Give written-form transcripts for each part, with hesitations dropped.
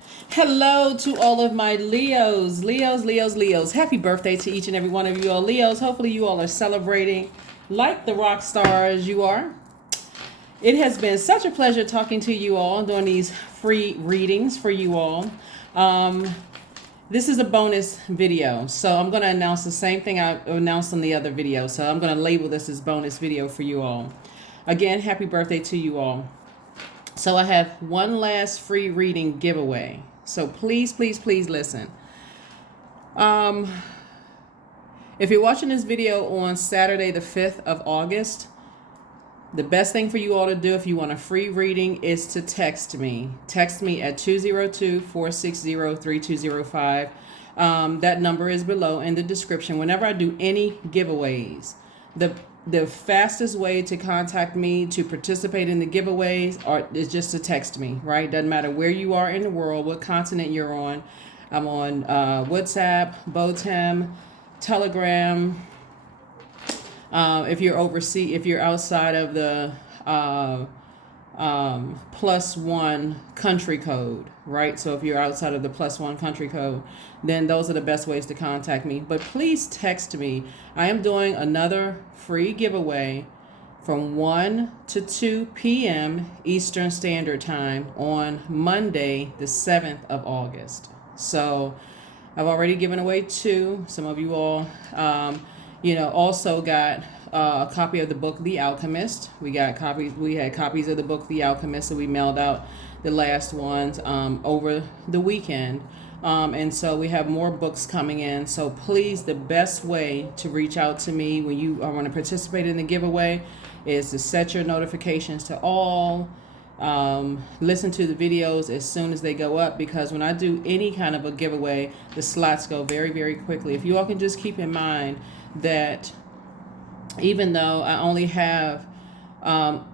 Hello to all of my Leos. Happy birthday to each and every one of you all Leos. Hopefully you all are celebrating like the rock stars you are. It has been such a pleasure talking to you all, doing these free readings for you all. This is a bonus video, so I'm going to announce the same thing I announced on the other video. So I'm going to label this as bonus video for you all. Again, happy birthday to you all. So I have one last free reading giveaway. So please listen. If you're watching this video on Saturday, the 5th of August, the best thing for you all to do if you want a free reading is to text me. Text me at 202-460-3205. That number is below in the description. Whenever I do any giveaways, the fastest way to contact me to participate in the giveaways is just to text me, right? Doesn't matter where you are in the world, what continent you're on. I'm on WhatsApp, Botem, Telegram. If you're outside of the +1 country code, right? So if you're outside of the +1 country code, then those are the best ways to contact me. But please text me. I am doing another free giveaway from 1 to 2 p.m. Eastern Standard Time on Monday, the 7th of August. So I've already given away 2. Some of you all, also got a copy of the book The Alchemist. We had copies of the book The Alchemist, so we mailed out the last ones over the weekend. And so we have more books coming in. So please, the best way to reach out to me when you want to participate in the giveaway is to set your notifications to all. Listen to the videos as soon as they go up, because when I do any kind of a giveaway, the slots go very, very quickly. If you all can just keep in mind that even though I only have, a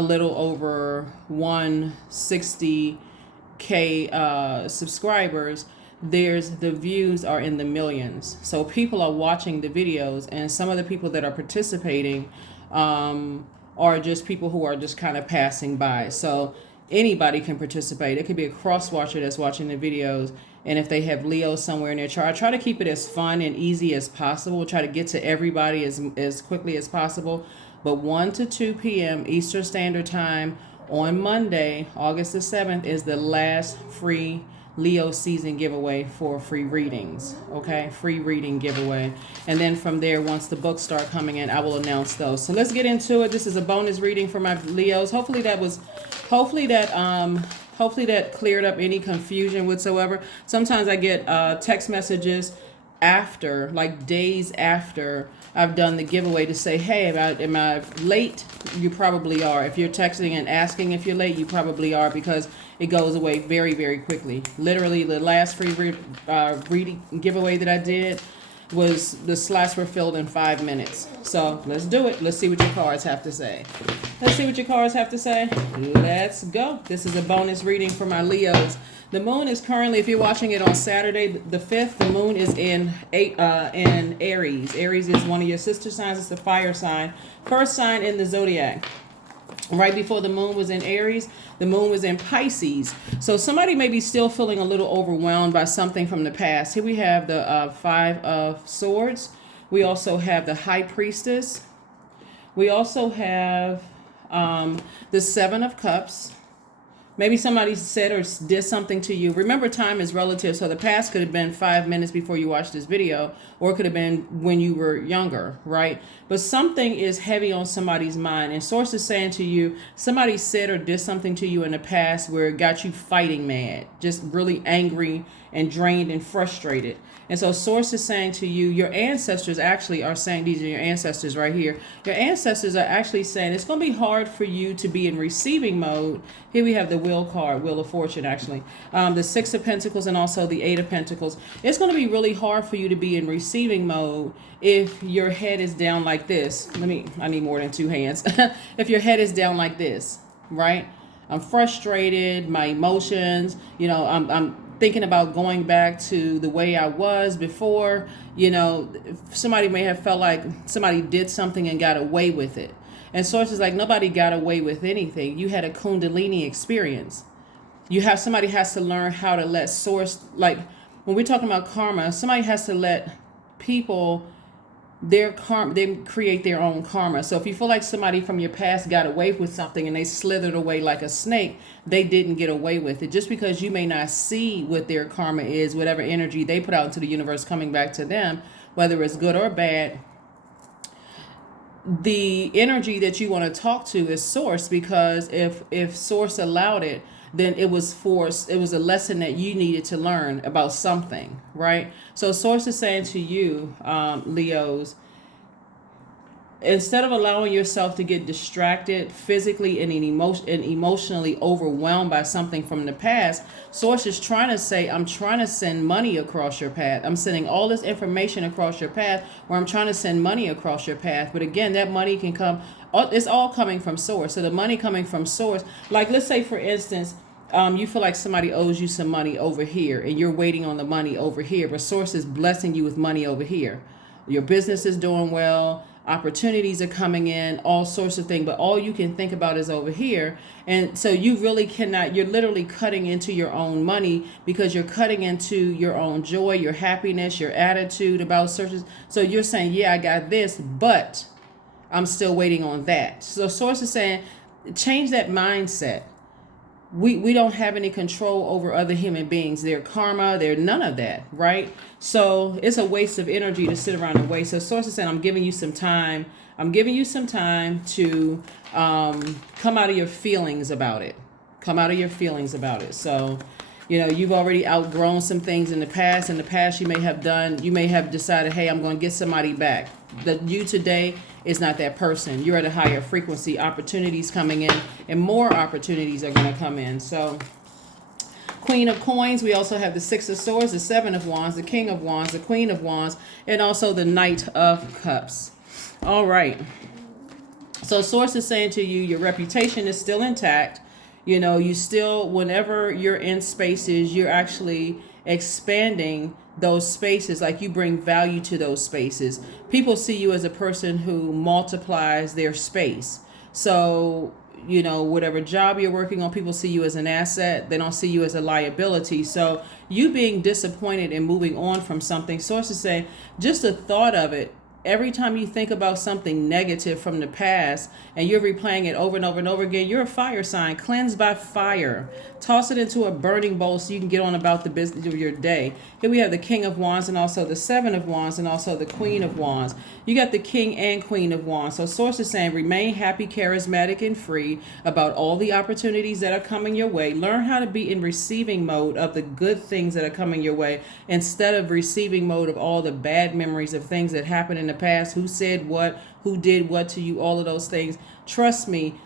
little over 160K subscribers, the views are in the millions. So people are watching the videos, and some of the people that are participating are just people who are just kind of passing by. So anybody can participate. It could be a cross watcher that's watching the videos, and if they have Leo somewhere in their chart, I try to keep it as fun and easy as possible. Try to get to everybody as quickly as possible. But 1 to 2 p.m. Eastern Standard Time on Monday, August the 7th, is the last free Leo season giveaway for free readings. Okay, free reading giveaway. And then from there, once the books start coming in, I will announce those. So let's get into it. This is a bonus reading for my Leos. Hopefully that cleared up any confusion whatsoever. Sometimes I get text messages after, like days after I've done the giveaway, to say, hey, am I late? You probably are. If you're texting and asking if you're late, you probably are, because it goes away very, very quickly. Literally, the last free reading giveaway that I did was, the slots were filled in 5 minutes. So let's do it. Let's see what your cards have to say. Let's go. This is a bonus reading for my Leos. The moon is currently, if you're watching it on Saturday, the 5th, the moon is in Aries. Aries is one of your sister signs. It's the fire sign. First sign in the Zodiac. Right before the moon was in Aries, the moon was in Pisces. So somebody may be still feeling a little overwhelmed by something from the past. Here we have the 5 of Swords. We also have the High Priestess. We also have the 7 of Cups. Maybe somebody said or did something to you. Remember, time is relative. So the past could have been 5 minutes before you watched this video, or it could have been when you were younger, right? But something is heavy on somebody's mind. And Source is saying to you, somebody said or did something to you in the past where it got you fighting mad, just really angry and drained and frustrated. And so Source is saying to you, your ancestors actually are saying, these are your ancestors right here. Your ancestors are actually saying it's going to be hard for you to be in receiving mode. Here we have the Wheel card, Wheel of Fortune, actually. The 6 of Pentacles and also the 8 of Pentacles. It's going to be really hard for you to be in receiving mode if your head is down like this. I need more than 2 hands. If your head is down like this, right? I'm frustrated, my emotions, I'm thinking about going back to the way I was before. Somebody may have felt like somebody did something and got away with it. And Source is like, nobody got away with anything. You had a Kundalini experience. somebody has to learn how to let source, like when we're talking about karma, somebody has to let people, their karma, they create their own karma. So if you feel like somebody from your past got away with something and they slithered away like a snake, they didn't get away with it. Just because you may not see what their karma is, whatever energy they put out into the universe coming back to them, whether it's good or bad, the energy that you want to talk to is source, because if source allowed it, then it was forced, it was a lesson that you needed to learn about something, right? So source is saying to you, Leos, instead of allowing yourself to get distracted physically and emotionally overwhelmed by something from the past, source is trying to say, I'm trying to send money across your path. I'm sending all this information across your path, or I'm trying to send money across your path. But again, that money can come, it's all coming from source. So the money coming from source, like let's say for instance, you feel like somebody owes you some money over here and you're waiting on the money over here, but source is blessing you with money over here. Your business is doing well, opportunities are coming in, all sorts of things, but all you can think about is over here. And so you really cannot, you're literally cutting into your own money, because you're cutting into your own joy, your happiness, your attitude about searches. So you're saying, yeah, I got this, but I'm still waiting on that. So source is saying, change that mindset. We don't have any control over other human beings, their karma, they're none of that, right? So it's a waste of energy to sit around and waste. So source is saying, I'm giving you some time. I'm giving you some time to come out of your feelings about it. Come out of your feelings about it. So, you've already outgrown some things in the past. In the past, you may have decided, hey, I'm going to get somebody back. You today is not that person. You're at a higher frequency. Opportunities coming in, and more opportunities are going to come in. So Queen of Coins, we also have the Six of Swords, the Seven of Wands, the King of Wands, the Queen of Wands, and also the Knight of Cups. All right. So source is saying to you, your reputation is still intact. You still, whenever you're in spaces, you're actually expanding those spaces, like you bring value to those spaces. People see you as a person who multiplies their space. So, whatever job you're working on, people see you as an asset. They don't see you as a liability. So you being disappointed and moving on from something, sources say, just the thought of it, every time you think about something negative from the past and you're replaying it over and over and over again, you're a fire sign. Cleanse by fire. Toss it into a burning bowl so you can get on about the business of your day. Here we have the King of Wands and also the Seven of Wands and also the Queen of Wands. You got the King and Queen of Wands. So source is saying, remain happy, charismatic, and free about all the opportunities that are coming your way. Learn how to be in receiving mode of the good things that are coming your way, instead of receiving mode of all the bad memories of things that happened in the past. Who said what, who did what to you, all of those things. Trust me,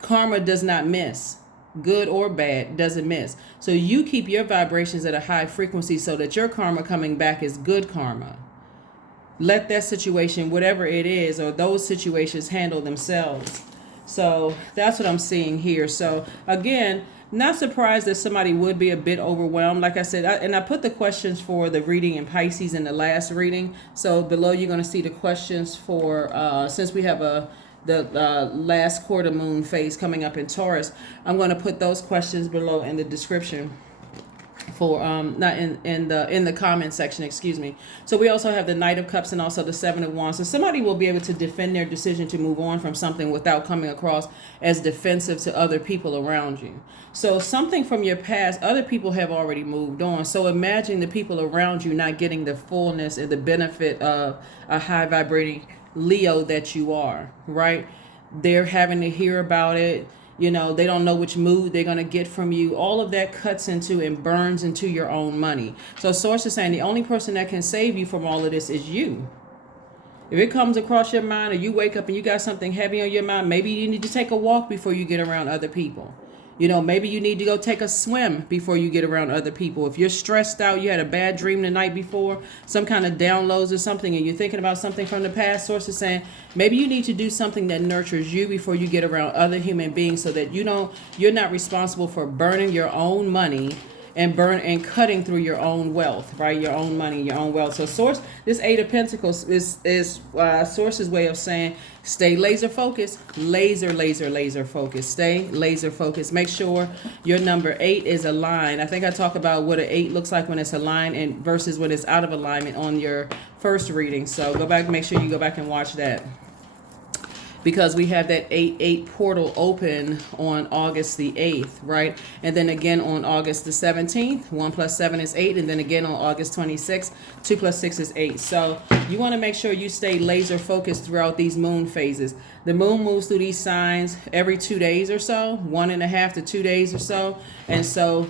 karma does not miss. Good or bad, doesn't miss. So you keep your vibrations at a high frequency so that your karma coming back is good karma. Let that situation, whatever it is, or those situations, handle themselves. So that's what I'm seeing here. So again, not surprised that somebody would be a bit overwhelmed. Like I said, I put the questions for the reading in Pisces in the last reading. So below you're going to see the questions for, since we have the last quarter moon phase coming up in Taurus, I'm going to put those questions below in the description for not in the comment section, excuse me. So we also have the Knight of Cups and also the Seven of Wands. So somebody will be able to defend their decision to move on from something without coming across as defensive to other people around you. So something from your past, other people have already moved on. So imagine the people around you not getting the fullness and the benefit of a high vibrating Leo that you are, right? They're having to hear about it. They don't know which mood they're going to get from you. All of that cuts into and burns into your own money. So source is saying the only person that can save you from all of this is you. If it comes across your mind, or you wake up and you got something heavy on your mind, maybe you need to take a walk before you get around other people. Maybe you need to go take a swim before you get around other people. If you're stressed out, you had a bad dream the night before, some kind of downloads or something, and you're thinking about something from the past, source is saying maybe you need to do something that nurtures you before you get around other human beings, so that you're not responsible for burning your own money and cutting through your own wealth, right? Your own money, your own wealth. So source, this Eight of Pentacles is Source's way of saying stay laser focused, laser focused. Stay laser focused. Make sure your number 8 is aligned. I think I talk about what an 8 looks like when it's aligned and versus when it's out of alignment on your first reading. So go back, make sure you go back and watch that, because we have that 8-8 portal open on August the 8th, right? And then again on August the 17th, 1 plus 7 is 8. And then again on August 26th, 2 plus 6 is 8. So you want to make sure you stay laser focused throughout these moon phases. The moon moves through these signs every 2 days or so, 1.5 to 2 days or so. And so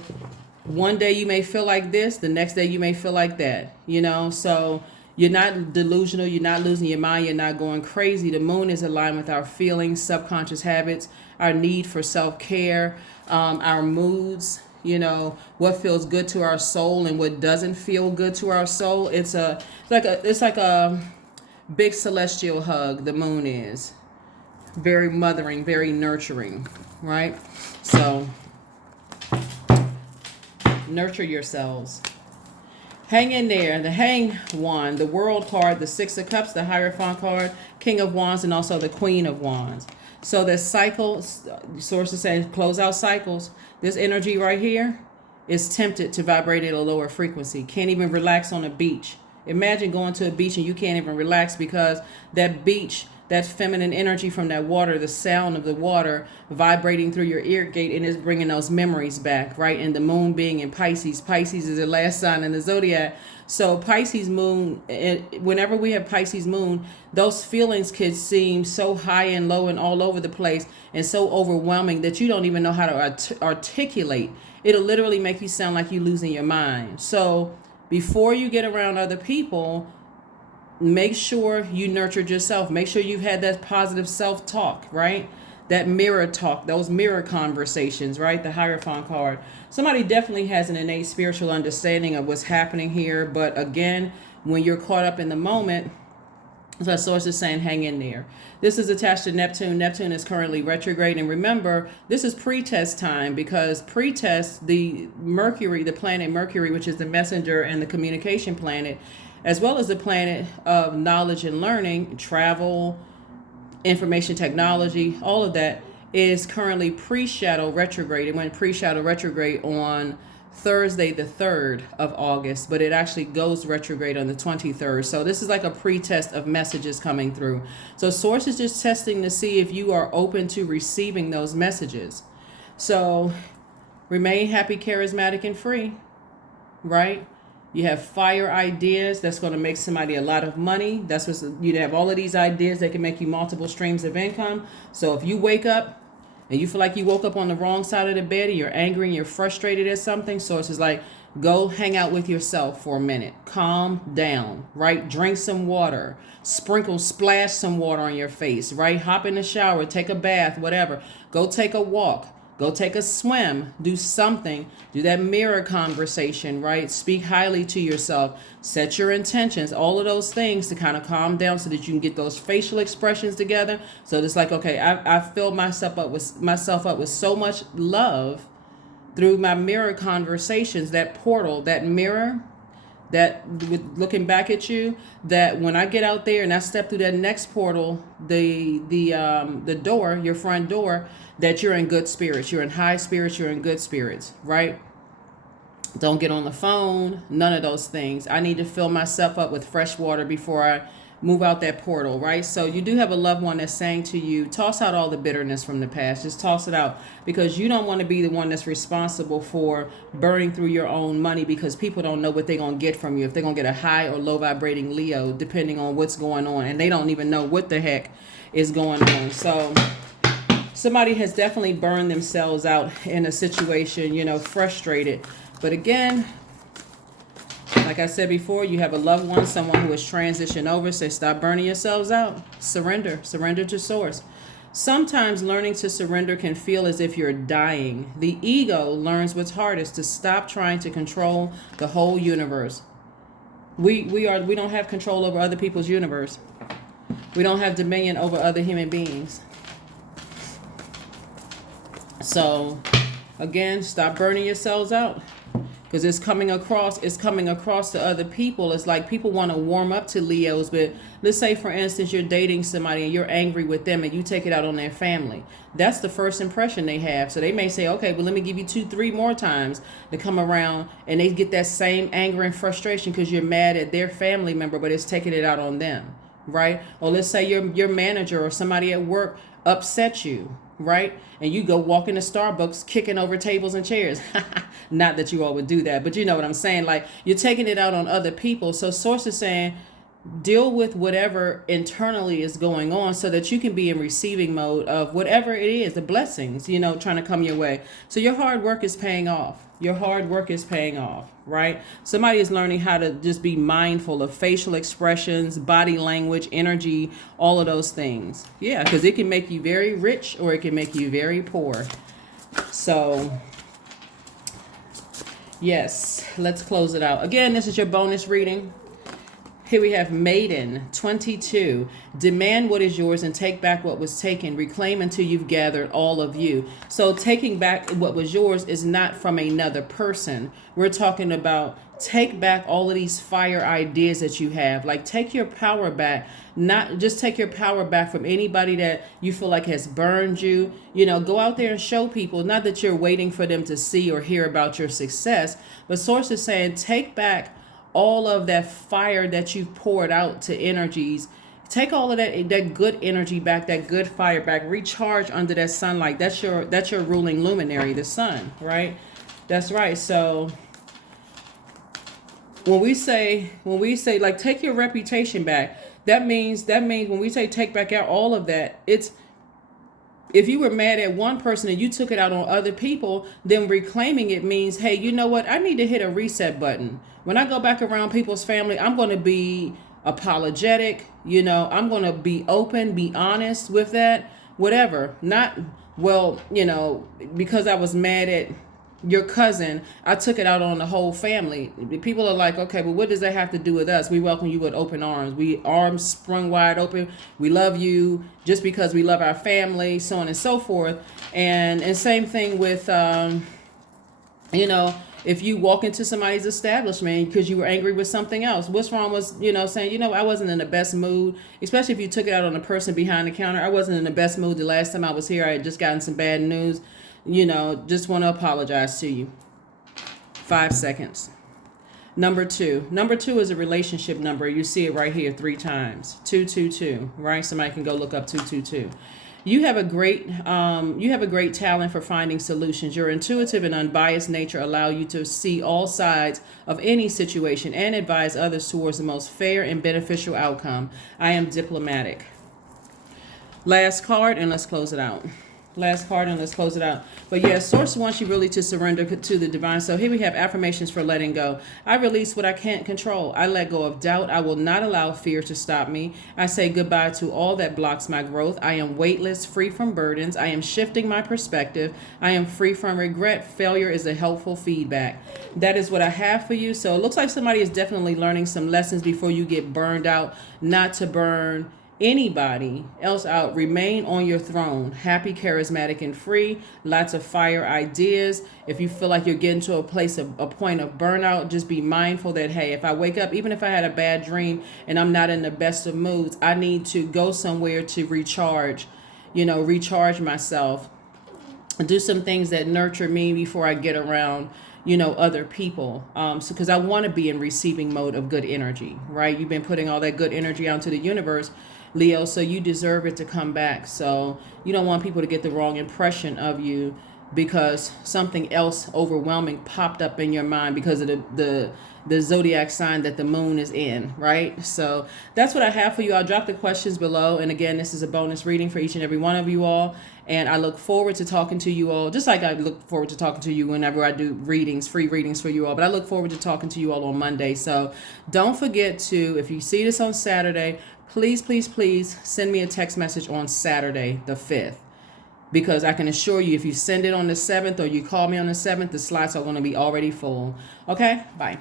one day you may feel like this, the next day you may feel like that, you know? So you're not delusional. You're not losing your mind. You're not going crazy. The moon is aligned with our feelings, subconscious habits, our need for self-care, our moods, you know, what feels good to our soul and what doesn't feel good to our soul. It's like a big celestial hug. The moon is very mothering, very nurturing, right? So nurture yourselves. Hang in there. The Hang Wand, the World card, the Six of Cups, the Hierophant card, King of Wands, and also the Queen of Wands. So the cycles, sources say close out cycles. This energy right here is tempted to vibrate at a lower frequency. Can't even relax on a beach. Imagine going to a beach and you can't even relax because that beach, that feminine energy from that water, the sound of the water vibrating through your ear gate, and it's bringing those memories back, right? And the moon being in Pisces. Pisces is the last sign in the zodiac. So Pisces moon, whenever we have Pisces moon, those feelings could seem so high and low and all over the place and so overwhelming that you don't even know how to articulate. It'll literally make you sound like you're losing your mind. So before you get around other people, make sure you nurtured yourself. Make sure you've had that positive self-talk, right? That mirror talk, those mirror conversations, right? The Hierophant card. Somebody definitely has an innate spiritual understanding of what's happening here. But again, when you're caught up in the moment, as our source is saying, hang in there. This is attached to Neptune. Neptune is currently retrograde. And remember, this is pre-test time, because pre-test, the Mercury, the planet Mercury, which is the messenger and the communication planet, as well as the planet of knowledge and learning, travel, information technology, all of that is currently pre-shadow retrograde. It went pre-shadow retrograde on Thursday, the 3rd of August, but it actually goes retrograde on the 23rd. So this is like a pre-test of messages coming through. So source is just testing to see if you are open to receiving those messages. So remain happy, charismatic, and free, right? You have fire ideas that's going to make somebody a lot of money. That's what you have, all of these ideas that can make you multiple streams of income. So if you wake up and you feel like you woke up on the wrong side of the bed and you're angry and you're frustrated at something, source is like, go hang out with yourself for a minute. Calm down, right? Drink some water. Splash some water on your face, right? Hop in the shower, take a bath, whatever. Go take a walk. Go take a swim, do something, do that mirror conversation, right? Speak highly to yourself, set your intentions, all of those things to kind of calm down so that you can get those facial expressions together. So it's like, okay, I filled myself up with so much love through my mirror conversations, that portal, that mirror, that with looking back at you, that when I get out there and I step through that next portal, the door, your front door, that you're in good spirits, you're in high spirits, you're in good spirits, right? Don't get on the phone, none of those things. I need to fill myself up with fresh water before I move out that portal, right? So you do have a loved one that's saying to you, toss out all the bitterness from the past. Just toss it out, because you don't want to be the one that's responsible for burning through your own money, because people don't know what they're going to get from you. If they're going to get a high or low vibrating Leo, depending on what's going on. And they don't even know what the heck is going on. So somebody has definitely burned themselves out in a situation, you know, frustrated. But again, like I said before, you have a loved one, someone who has transitioned over. Say, stop burning yourselves out. Surrender to source. Sometimes learning to surrender can feel as if you're dying. The ego learns what's hardest: to stop trying to control the whole universe. We don't have control over other people's universe. We don't have dominion over other human beings. So again, stop burning yourselves out. because it's coming across to other people. It's like people want to warm up to Leos, but let's say for instance you're dating somebody and you're angry with them and you take it out on their family. That's the first impression they have. So they may say, okay, well, let me give you 2-3 more times to come around, and they get that same anger and frustration because you're mad at their family member, but it's taking it out on them, right? Or let's say your manager or somebody at work upset you, right? And you go walk into Starbucks kicking over tables and chairs. Not that you all would do that, but you know what I'm saying? Like, you're taking it out on other people. So Source is saying, deal with whatever internally is going on so that you can be in receiving mode of whatever it is, the blessings, trying to come your way. So your hard work is paying off. Your hard work is paying off, right? Somebody is learning how to just be mindful of facial expressions, body language, energy, all of those things. Yeah, because it can make you very rich or it can make you very poor. So yes, let's close it out. Again, this is your bonus reading. Here we have Maiden 22. Demand what is yours and take back what was taken. Reclaim until you've gathered all of you. So taking back what was yours is not from another person. We're talking about take back all of these fire ideas that you have. Like, take your power back. Not just take your power back from anybody that you feel like has burned you. Go out there and show people. Not that you're waiting for them to see or hear about your success, but Source is saying take back all of that fire that you've poured out to energies. Take all of that good energy back, that good fire back. Recharge under that sunlight. That's your ruling luminary, the sun, right? That's right. So when we say like take your reputation back, that means when we say take back out all of that, it's, if you were mad at one person and you took it out on other people, then reclaiming it means, hey, you know what? I need to hit a reset button. When I go back around people's family, I'm going to be apologetic. I'm going to be open, be honest with that, whatever. Not, well, because I was mad at your cousin, I took it out on the whole family. People are like, okay, well, what does that have to do with us? We welcome you with open arms. We arms sprung wide open. We love you just because we love our family, so on and so forth. And same thing with, if you walk into somebody's establishment because you were angry with something else, what's wrong with, saying, I wasn't in the best mood, especially if you took it out on the person behind the counter. I wasn't in the best mood the last time I was here. I had just gotten some bad news. Just want to apologize to you. 5 seconds. Number two is a relationship number. You see it right here 3 times. 222, right? Somebody can go look up 222. You have a great talent for finding solutions. Your intuitive and unbiased nature allow you to see all sides of any situation and advise others towards the most fair and beneficial outcome. I am diplomatic. Last card, and let's close it out. But yeah, Source wants you really to surrender to the divine. So here we have affirmations for letting go. I release what I can't control. I let go of doubt. I will not allow fear to stop me. I say goodbye to all that blocks my growth. I am weightless, free from burdens. I am shifting my perspective. I am free from regret. Failure is a helpful feedback. That is what I have for you. So it looks like somebody is definitely learning some lessons before you get burned out, not to burn anybody else out. Remain on your throne, happy, charismatic, and free. Lots of fire ideas. If you feel like you're getting to a point of burnout, just be mindful that, hey, if I wake up, even if I had a bad dream and I'm not in the best of moods, I need to go somewhere to recharge myself and do some things that nurture me before I get around other people. Because I want to be in receiving mode of good energy, right? You've been putting all that good energy out into the universe, Leo, so you deserve it to come back. So you don't want people to get the wrong impression of you because something else overwhelming popped up in your mind because of the zodiac sign that the moon is in, right? So that's what I have for you. I'll drop the questions below. And again, this is a bonus reading for each and every one of you all. And I look forward to talking to you all, just like I look forward to talking to you whenever I do readings, free readings for you all. But I look forward to talking to you all on Monday. So don't forget to, if you see this on Saturday, please, please, please send me a text message on Saturday, the 5th. Because I can assure you, if you send it on the 7th or you call me on the 7th, the slots are going to be already full. Okay, bye.